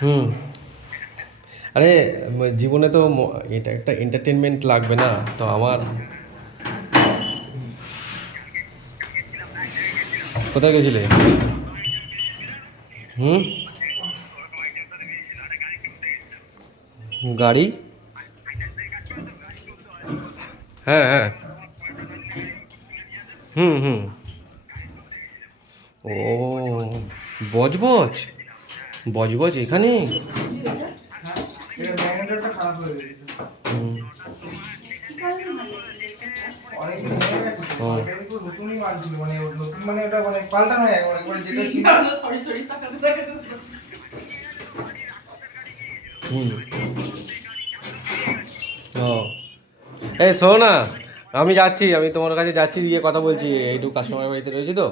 হুম। আরে জীবনে তো এটা একটা এন্টারটেনমেন্ট লাগবে না তো আমার। কোথায় গেছিলে? হুম। গাড়ি। হ্যাঁ হ্যাঁ। হুম হুম। ও, বজবজ। বজবজ এখানে? এটা ম্যাগনেটরটা খারাপ হয়ে গেছে। হুম। অনেকদিন হয়ে গেছে তো, ও। মালটা কিন্তু নতুনই মাল ছিল, মানে নতুন মানে ওটা মানে পাল্টানো হয় একবার, একবারে যেটা ছিল। সরি সরি তাকাতে তাকাতে হুম। ও, এই শোনো না, আমি যাচ্ছি, আমি তোমার কাছে যাচ্ছি, গিয়ে কথা বলছি, একটু কাস্টমারের বাড়িতে রয়েছি তো।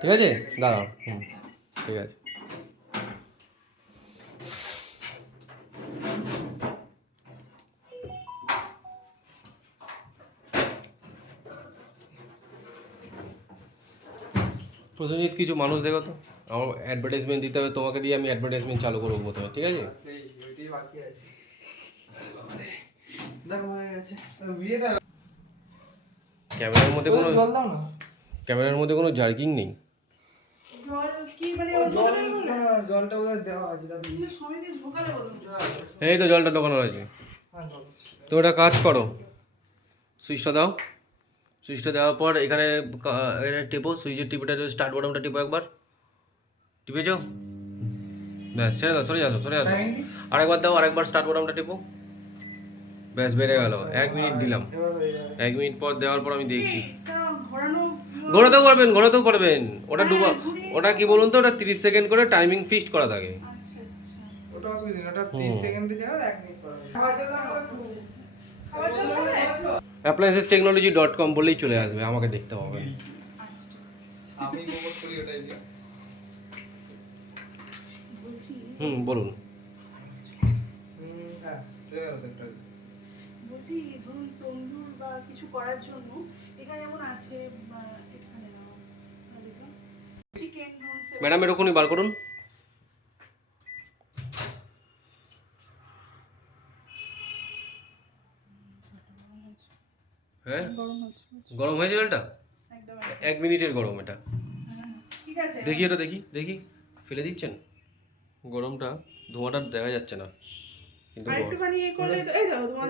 ঠিক আছে, দাঁড়াও। হুম, ঠিক আছে। প্রসেনজিৎ, কিছু মানুষ দেখো তো, আমার অ্যাডভার্টাইজমেন্ট দিতে হবে, তোমাকে দিয়ে আমি অ্যাডভার্টাইজমেন্ট চালু করবো প্রথমে, ঠিক আছে? সেই ওইটাই বাকি আছে। দেখো হয়ে গেছে বিয়েটা। ক্যামেরার মধ্যে ওই কোনো জল দাও না। ক্যামেরার মধ্যে কোনো জার্কিং নেই। জল কি মানে ও ওর জল, মধ্যে বলে না, জলটা বোধহয় দেওয়া আছে দাদু। তুমি সবাইকে ঢোকালে বলো এই তো জলটা ঢোকানো আছে। হ্যাঁ জল। তো একটা কাজ করো, সুইচটা দাও। সুইচটা দেওয়ার পর এখানে এখানে টিপো, সুইচের টিপিটা স্টার্ট বাটনটা টিপো একবার। টিপেছো? ব্যাস, ছেড়ে দাও, সরে যাও, সরে যাও। Timing this. আরেকবার দাও, আরেকবার স্টার্ট বাটনটা টিপো। ব্যাস, বেড়ে গেল। আচ্ছা, 1 মিনিট দিলাম। এবার হয়ে যাবে। 1 মিনিট পর দেওয়ার পর আমি দেখছি। এটা ঘোরানো ঘোরাতেও পারবেন, ঘোরাতেও পারবেন। ওটা ডুবা, হ্যাঁ, ঘুরিয়ে ওটা কি বলুন তো, ওটা 30 সেকেন্ড করে টাইমিং ফিক্সড করা থাকে। আচ্ছা আচ্ছা ওটা অসুবিধা নেই, ওটা 30 হুম। সেকেন্ডের জায়গায় 1 মিনিট করা যাবে। খাবার জল হবে appliancestechnology.com বলেই চলে আসবে, আমাকে দেখতে হবে না। আচ্ছা আমি প্রপোজ করি ওটাই দিয়ে। বলছি হুম, বলুন। হ্যাঁ চলে গেল তো একটা। বলছি ধরুন তন্দুর বা কিছু করার জন্য এখানে যেমন আছে এখানে দেখুন চিকেন ধরুন ম্যাডাম, এরকমই বার করুন। হ্যাঁ, গরম হচ্ছে গরম হয়েছে জলটা? একদম 1 মিনিটের গরম এটা। ঠিক আছে দেখি এটা, দেখি দেখি। ফেলে দিচ্ছেন গরমটা, ধোঁয়াটা দেখা যাচ্ছে না কিন্তু আর একটুখানি করলে এই দাও তোমার